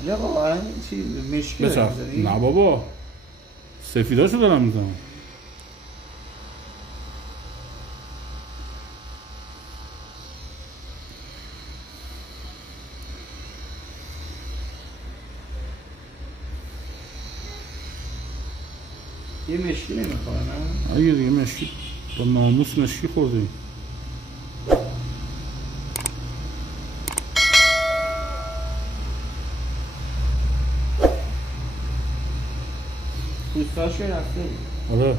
ولی واقعا چی مشکی بچه نه بابا سفیداشو دارم میزنم. یه مشکی نمیخواه نه؟ اگه دیگه مشکی با ناموس مشکی خورده. پوستاش که رفته بود. آره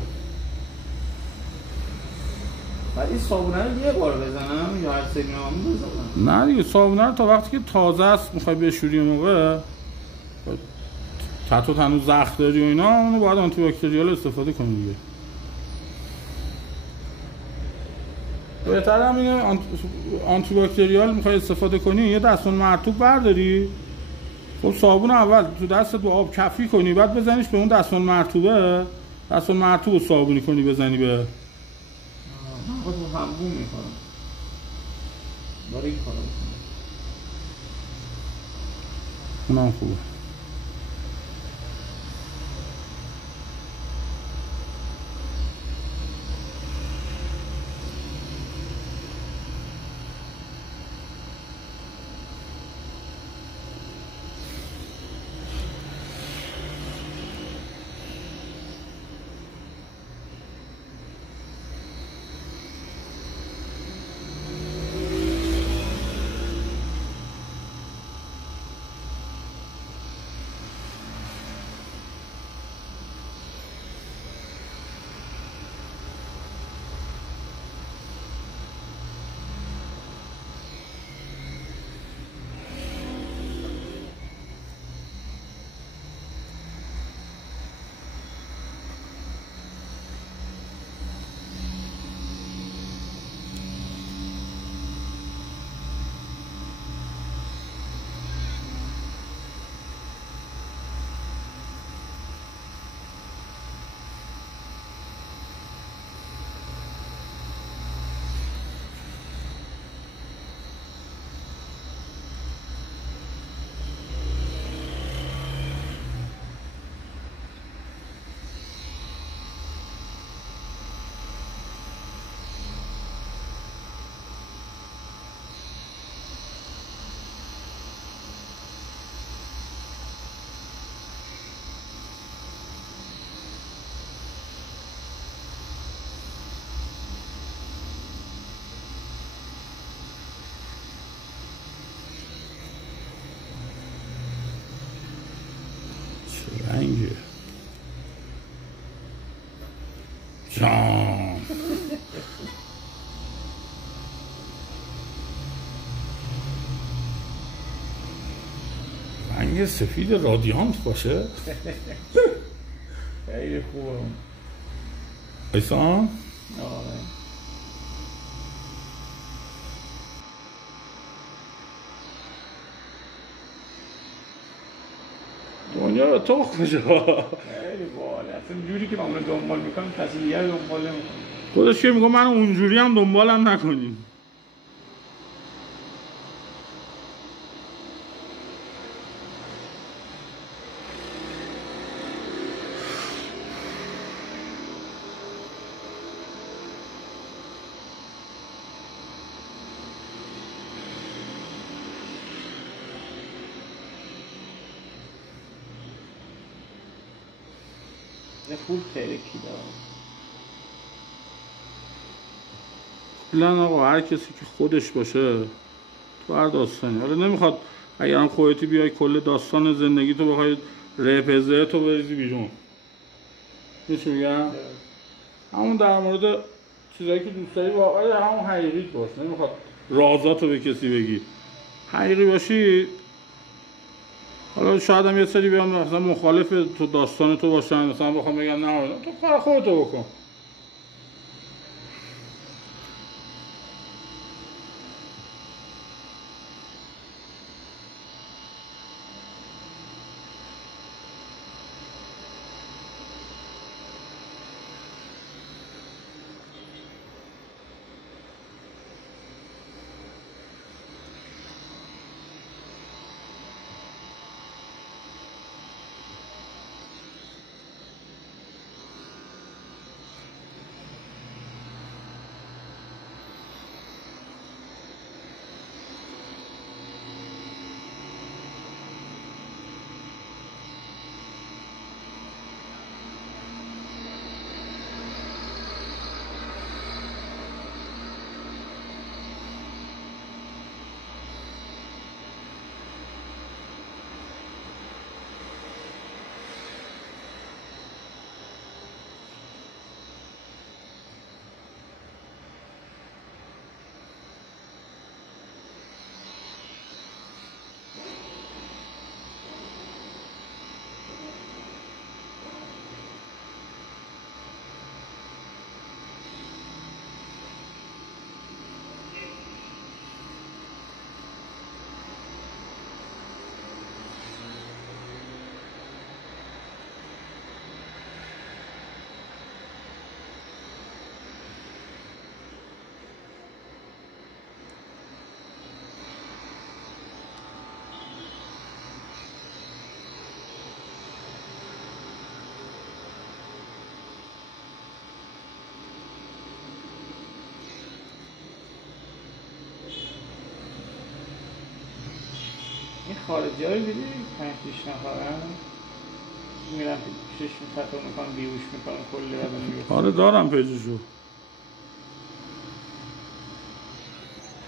بعد این صابونه رو یه بار بزنم یا هر سری همون بزنم؟ نه دیگه صابونه رو تا وقتی که تازه است میخوای بشوری موقع تتو هنوز زخم داری و اینا اونو باید آنتی باکتریال استفاده کنی دیگه. بهتره هم اینه آنتی باکتریال میخوای استفاده کنی یه دستمال مرطوب برداری، خب صابون اول تو دستت با آب کفی کنی بعد بزنیش به اون دستمال مرطوبه، دستمال مرطوب رو صابونی کنی بزنی به من خود رو همبون میکنم برای این کارو بکنم. اونم خوبه. رنگه جان رنگ سفید رادیانت باشه خیلی خوبه اون ایسان آره دنیا رو تو کجا خیلی باحال اصلا جوری که من اونو دنبال میکنم کسی دیگه رو دنبال نمیکنم. خودش که میگم من اونجوری هم دنبالم نکنیم. یه خوب ترکی دارم کلن آقا هر کسی که خودش باشه تو هر داستانی، حالا نمیخواد اگرم خودتی بیای کل داستان زندگی تو بخوای رپزه تو بریزی بیرون، میشه میگم همون در مورد چیزایی که دوست داری واقعا همون حقیقیت باش، نمیخواد رازاتو به کسی بگی، حقیقی باشی. حالا شاید هم یه سری بیان مثلا مخالف تو داستان تو باشن، مثلا بخوام بگن نه تو کار خودتو بکن. خارجی ها رو دیدی 5-6 نفرن میرن پیشش تتو میکنن بیهوش میکنن کلی بدن میگفتن. آره دارم پیجشو.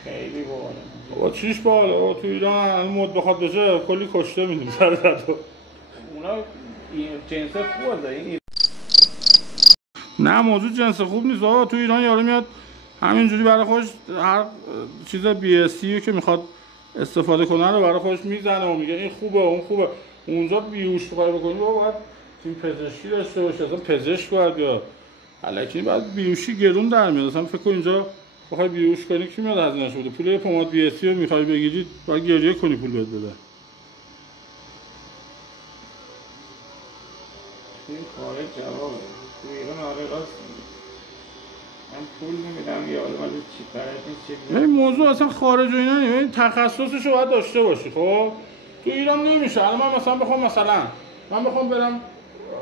خیلی باحاله. بابا چیش باحاله؟ تو ایران مد بخواد بشه کلی کشته میدیم سر تتو. اونا جنس خوب این نه موضوع جنس خوب نیست آقا. تو ایران یارو میاد همینجوری برای خودش هر چیز BSC که میخواد استفاده کنه رو برای خودش میزنه و میگه این خوبه اون خوبه. اونجا بیهوش بخوای بکنی بابا باید تیم پزشکی داشته باشه، اصلا پزشک باید یا الکی بعد بیهوشی گرون در میاد. اصلا فکر کن اینجا بخوای بیهوش کنی کی میاد هزینه‌اش بده؟ پول پماد BSC رو میخوای بگیری باید گریه کنی پول بده. این خارج جوابه. تو ایران آره راست میگه. من پول نمیدم یا حالا چی برای این موضوع اصلا خارج و اینا نیست. این تخصصش رو باید داشته باشی. خب تو ایران نمیشه. الان من مثلا بخوام برم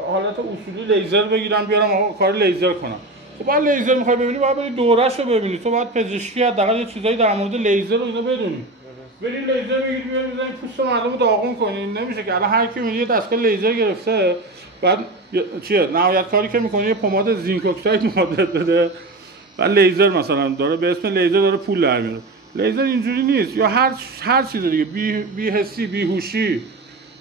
حالت اصولی لیزر بگیرم بیارم آقا کار لیزر کنم. خب باید لیزر میخوای ببینی باید بری دوره‌شو ببینی. تو باید پزشکی حداقل یه چیزایی در مورد لیزر رو اینا بدونی. بری لیزر بگیری بیاری بزنی پوست مردم رو داغون کنی. نمیشه که الان هر کی میگه دستگاه لیزر گرفته بعد چیه نهایت کاری که میکنه یه پماد زینک اکساید میخواد بده و لیزر مثلا داره به اسم لیزر داره پول در میاره. لیزر اینجوری نیست. یا هر چیز دیگه بی‌حسی بیهوشی.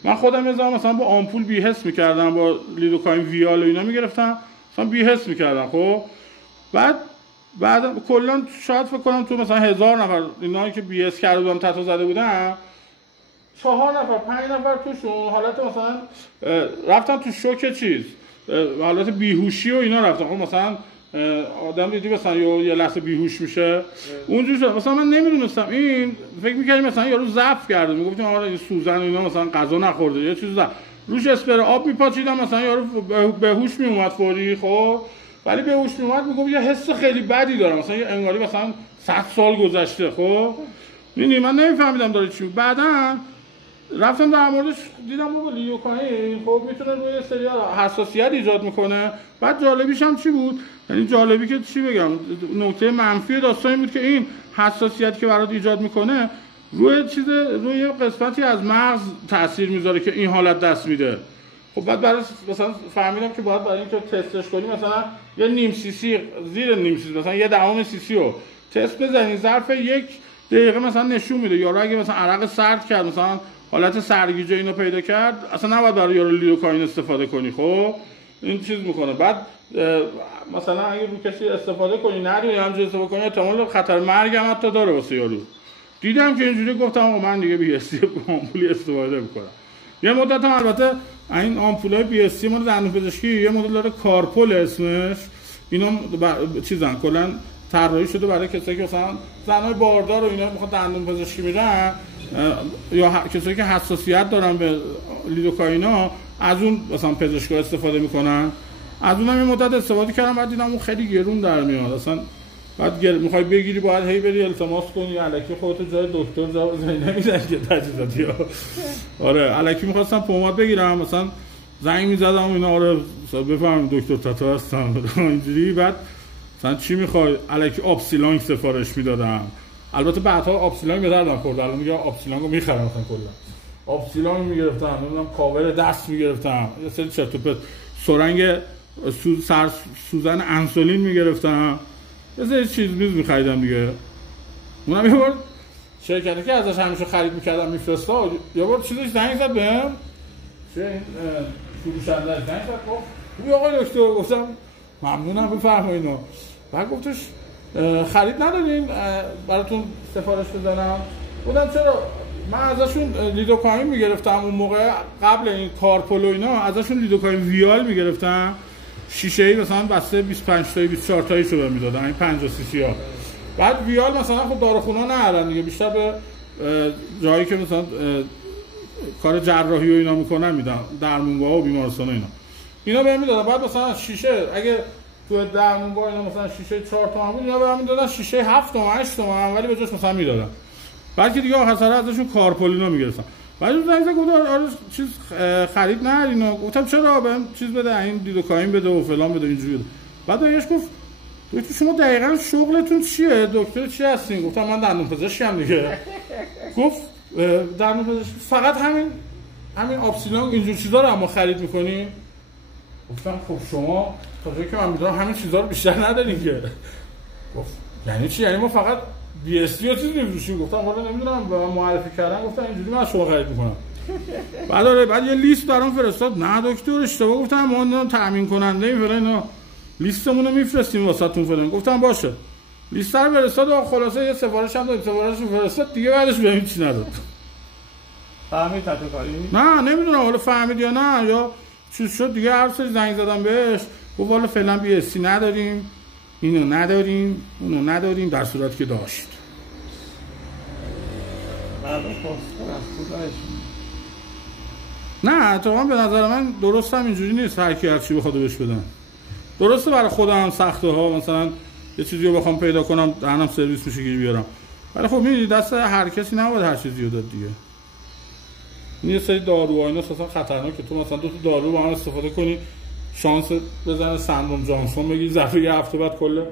من خودم یه زمان مثلا با آمپول بی‌حس میکردم با لیدوکاین ویال و اینا میگرفتم مثلا بی‌حس میکردم. خب بعد کلا شاید فکر کنم تو مثلا 1000 نفر اینایی که بی‌حس کرده بودن تتو زده بودن 4 نفر 5 نفر توشون حالت مثلا رفتن تو شوک چیز حالت بیهوشی و اینا رفتن. خب مثلا آدم دیدی مثلا یه لحظه بیهوش میشه اونجوری شد. مثلا من نمیدونستم این فکر می‌کردم مثلا یارو ضعف کرده میگفتیم آره این سوزن و اینا مثلا غذا نخورده یه چیزی روش اسپری آب میپاچیدم مثلا یارو بهوش میومد فوری. خب ولی بهوش میومد میگفت یه حس خیلی بدی دارم مثلا یه انگاری مثلا 100 سال گذشته. خب می‌بینی من نمیفهمیدم داره چی. بعداً رفتم در موردش دیدم بابا لیدوکاین خب میتونه روی سری حساسیت ایجاد میکنه. بعد جالبیش هم چی بود؟ یعنی جالبی که چی بگم نکته منفی داستان این بود که این حساسیتی که برات ایجاد میکنه روی قسمتی از مغز تاثیر میذاره که این حالت دست میده. خب بعد برای مثلا فهمیدم که باید برای اینکه تستش کنی مثلا یه نیم سی سی زیر نیم سی مثلا یه دهم سی سی رو تست بزنی ظرف 1 دقیقه مثلا نشون میده. یارو اگه مثلا عرق سرد کرد مثلا حالت سرگیجه اینو پیدا کرد اصلا نباید برای یارو لیدوکاین استفاده کنی. خب این چیز میکنه. بعد مثلا اگه رو کسی استفاده کنی نری همینجوری استفاده کنی احتمال خطر مرگ هم حتی داره واسه یارو. دیدم که اینجوری گفتم آقا من دیگه BSC آمپولی استفاده میکنم. یه مدت هم البته این آمپولای BSC مال دندون پزشکی یه مدل داره کارپول اسمش اینا چیزن کلا طراحی شده برای کسایی که مثلا زنای باردار و اینا میخواد دندون پزشکی میرن یا کسایی که حساسیت دارن به لیدوکاینا از اون مثلا پزشکا استفاده میکنن. از اونم یه مدت استفاده کردم بعد دیدم اون خیلی گرون در میاد. اصلا بعد میخوای بگیری باید هی بری التماس کنی الکی خودت جای دکتر جا بزنی نمیذاری که تجهیزاتی ها. آره الکی میخواستم پماد بگیرم مثلا زنگ میزدم اینا آره بفهم دکتر تاتو هستم اینجوری. بعد مثلا چی میخوای الکی آپسیلانگ سفارش میدادم. البته بعدها آپسیلانگ به دردم خورد. الان میگم آپسیلانگو میخرم مثلا کلا آپسیلانگ میگرفتم نمیدونم کاور دست میگرفتم یه سری چرت و پرت سرنگ سوزن انسولین میگرفتم یه سری چیز میخریدم دیگه. اونم یه بار شرکتی که ازش همیشه خرید میکردم میفرستاد یه بار چیزش زنگ زد بهم چه این فروشنده‌اش زنگ زد گفت آقای دکتر گفتم ممنونم بفرمایید اینو. بعد گفتش خرید ندارین براتون سفارش بزنم. بودم چرا من ازشون لیدوکاین میگرفتم اون موقع قبل این کارپول و اینا ازشون لیدوکاین ویال میگرفتم شیشه‌ای مثلا بسته 25 تایی 24 تایی شو بهم میدادن این 50 سی سی ها. بعد ویال مثلا خب داروخونه نرن دیگه بیشتر به جایی که مثلا کار جراحی و اینا میکنن میدن درمونگاه و بیمارستان و اینا بهم میدادن. بعد مثلا شیشه اگه تو درمونگاه اینا مثلا شیشه 4 تومن بود اینا بهم میدادن شیشه 7 تومن 8 تومن ولی به جاش مثلا میدادن. بعد که دیگه آخر سر ازشون کارپولینا میگرفتم. بعد زنگ گفت آره چیز خرید نه اینا. گفتم چرا بهم چیز بده این لیدوکاین بده و فلان بده اینجوری بده. بعد بهش گفت دکتر شما دقیقاً شغلتون چیه؟ دکتر چی هستین؟ گفتم من دندون پزشکم دیگه. گفت در مورد فقط همین آپسیلون اینجور چیزا رو ما خرید میکنیم. گفتم خب شما تا جایی که من میدونم همین چیزا رو بیشتر ندارین که. گفت یعنی چی؟ یعنی ما فقط بی اس تی رو چیز نمی‌فروشیم. گفتم والا نمیدونم، به من معرفی کردن گفتم اینجوری من از شما خرید میکنم. بعد یه لیست برام فرستاد. نه دکتر اشتباه گفتم، ما تامین کننده این فلان لیستمون رو میفرستیم واسهتون فلان. گفتم باشه. لیست رو فرستاد و خلاصه یه سفارش هم داد، سفارش رو فرستاد دیگه، بعدش بهم چی نداد. فهمید تحت کاری؟ نه نمیدونم حالا فهمید یا نه یا چیز شد دیگه. هر سری زنگ زدم بهش گفت والا فعلا بی اس تی نداریم، اینو نداریم، اونو نداریم، در صورتی که داشت. نه اتفاقا به نظر من درست هم اینجوری نیست هر کی هر چی بخواد بهش بدن. درسته برای خودم سخته ها، مثلا یه چیزی رو بخوام پیدا کنم دهنم سرویس میشه گیر بیارم، ولی خب میدونی دست هر کسی نباید هر چیزی رو داد دیگه. این یه سری داروها اینا اصلا خطرناکه، تو مثلا 2 تا دارو با هم استفاده کنی شانس بزنه سندروم جانسون بگی، ظرف یه هفته بعد کل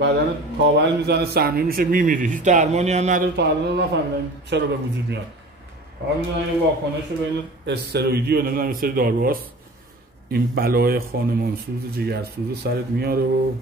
بدن تاول میزنه سمی میشه میمیری، هیچ درمانی هم نداره. تا الان نفهمیدم چرا به وجود میاد. همین یه واکنش بین استروئیدی و نمیدونم یه سری داروهاست، این بلای خانمانسوز جگرسوز سرت میاره و